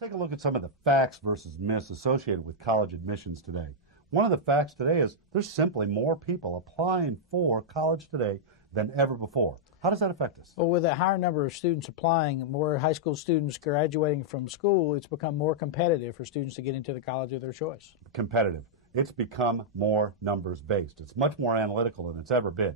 Take a look at some of the facts versus myths associated with college admissions today. One of the facts today is there's simply more people applying for college today than ever before. How does that affect us? Well, with a higher number of students applying, more high school students graduating from school, it's become more competitive for students to get into the college of their choice. Competitive. It's become more numbers based. It's much more analytical than it's ever been.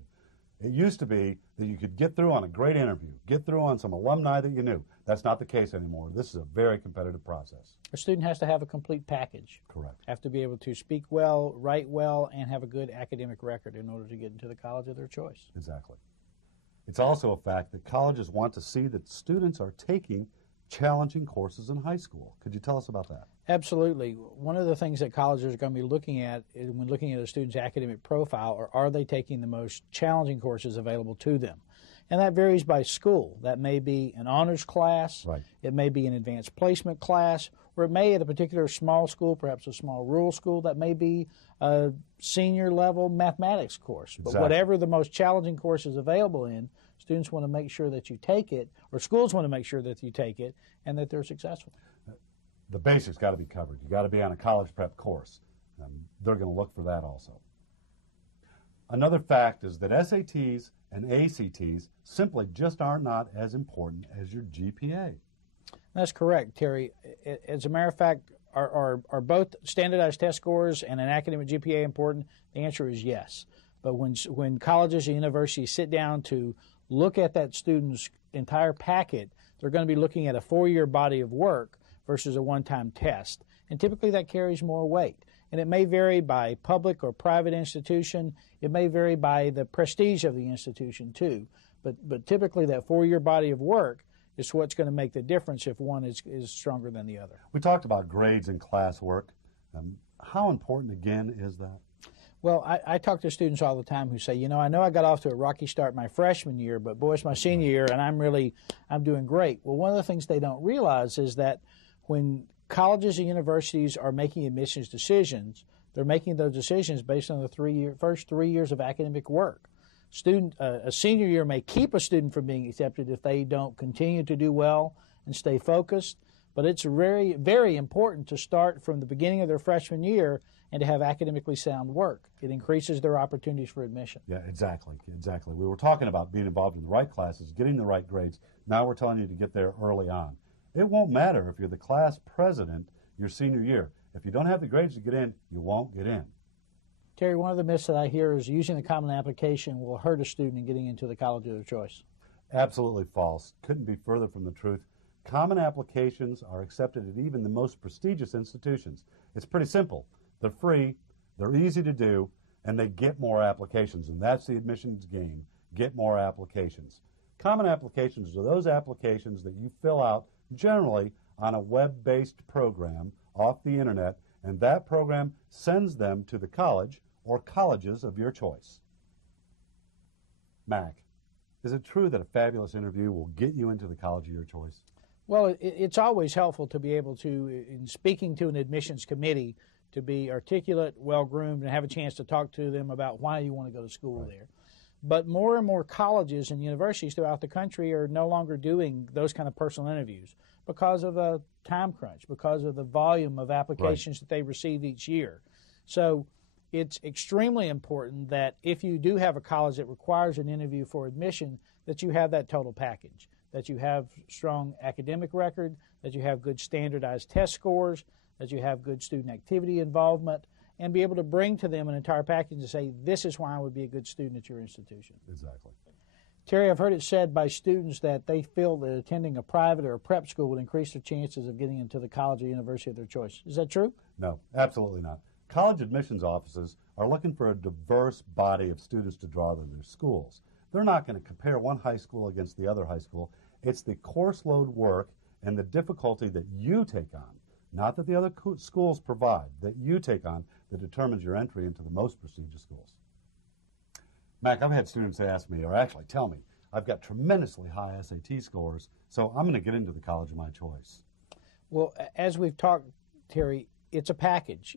It used to be that you could get through on a great interview, get through on some alumni that you knew. That's not the case anymore. This is a very competitive process. A student has to have a complete package. Correct. Have to be able to speak well, write well, and have a good academic record in order to get into the college of their choice. Exactly. It's also a fact that colleges want to see that students are taking challenging courses in high school. Could you tell us about that? Absolutely. One of the things that colleges are going to be looking at when looking at a student's academic profile are they taking the most challenging courses available to them? And that varies by school. That may be an honors class, right. It may be an advanced placement class, or it may at a particular small school, perhaps a small rural school, that may be a senior level mathematics course. Exactly. But whatever the most challenging course is available in, students want to make sure that you take it, or schools want to make sure that you take it, and that they're successful. The basics got to be covered. You got to be on a college prep course. They're going to look for that also. Another fact is that SATs and ACTs simply just are not as important as your GPA. That's correct, Terry. As a matter of fact, are both standardized test scores and an academic GPA important? The answer is yes. But when colleges and universities sit down to look at that student's entire packet, they're going to be looking at a 4-year body of work versus a one-time test. And typically that carries more weight. And it may vary by public or private institution. It may vary by the prestige of the institution too. But typically that 4-year body of work is what's going to make the difference if one is stronger than the other. We talked about grades and classwork. How important, again, is that? Well, I talk to students all the time who say, you know I got off to a rocky start my freshman year, but boy, it's my senior year, and I'm doing great. Well, one of the things they don't realize is that when colleges and universities are making admissions decisions, they're making those decisions based on the first 3 years of academic work. A senior year may keep a student from being accepted if they don't continue to do well and stay focused, but it's very, very important to start from the beginning of their freshman year and to have academically sound work. It increases their opportunities for admission. Yeah, exactly. We were talking about being involved in the right classes, getting the right grades. Now we're telling you to get there early on. It won't matter if you're the class president your senior year. If you don't have the grades to get in, you won't get in. Terry, one of the myths that I hear is using the common application will hurt a student in getting into the college of their choice. Absolutely false. Couldn't be further from the truth. Common applications are accepted at even the most prestigious institutions. It's pretty simple. They're free, they're easy to do, and they get more applications. And that's the admissions game. Get more applications. Common applications are those applications that you fill out generally on a web-based program off the internet, and that program sends them to the college or colleges of your choice. Mac, is it true that a fabulous interview will get you into the college of your choice? Well, it's always helpful to be able to, in speaking to an admissions committee, to be articulate, well-groomed, and have a chance to talk to them about why you want to go to school right. there. But more and more colleges and universities throughout the country are no longer doing those kind of personal interviews because of a time crunch, because of the volume of applications right. that they receive each year. So it's extremely important that if you do have a college that requires an interview for admission, that you have that total package, that you have strong academic record, that you have good standardized test scores, that you have good student activity involvement, and be able to bring to them an entire package and say, this is why I would be a good student at your institution. Exactly. Terry, I've heard it said by students that they feel that attending a private or a prep school would increase their chances of getting into the college or university of their choice. Is that true? No, absolutely not. College admissions offices are looking for a diverse body of students to draw to their schools. They're not going to compare one high school against the other high school. It's the course load work and the difficulty that you take on, not that the other schools provide, that you take on, that determines your entry into the most prestigious schools. Mac, I've had students ask me, or actually tell me, I've got tremendously high SAT scores, so I'm going to get into the college of my choice. Well, as we've talked, Terry, it's a package.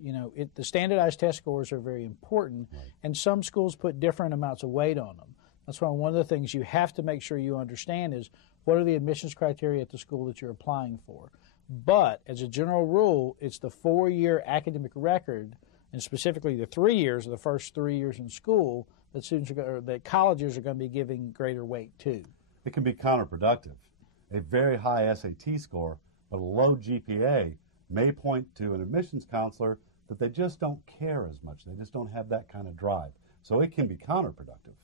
The standardized test scores are very important, right. and some schools put different amounts of weight on them. That's why one of the things you have to make sure you understand is what are the admissions criteria at the school that you're applying for? But as a general rule, it's the 4-year academic record, and specifically the 3 years, the first 3 years in school, that that colleges are going to be giving greater weight to. It can be counterproductive. A very high SAT score but a low GPA may point to an admissions counselor that they just don't care as much. They just don't have that kind of drive. So it can be counterproductive.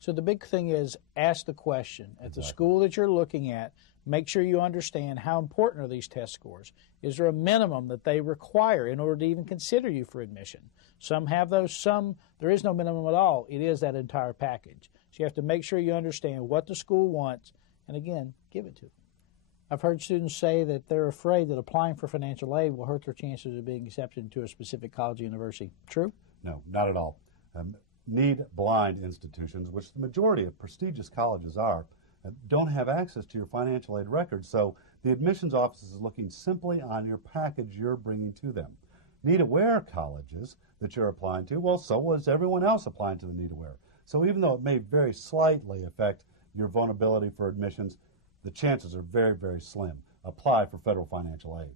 So the big thing is ask the question. At the school that you're looking at, make sure you understand how important are these test scores. Is there a minimum that they require in order to even consider you for admission? Some have those, some there is no minimum at all. It is that entire package. So you have to make sure you understand what the school wants, and again, give it to them. I've heard students say that they're afraid that applying for financial aid will hurt their chances of being accepted into a specific college or university. True? No, not at all. Need-blind institutions, which the majority of prestigious colleges are, don't have access to your financial aid records, so the admissions office is looking simply on your package you're bringing to them. Need-aware colleges that you're applying to, well, so was everyone else applying to the need-aware. So even though it may very slightly affect your vulnerability for admissions, the chances are very, very slim. Apply for federal financial aid.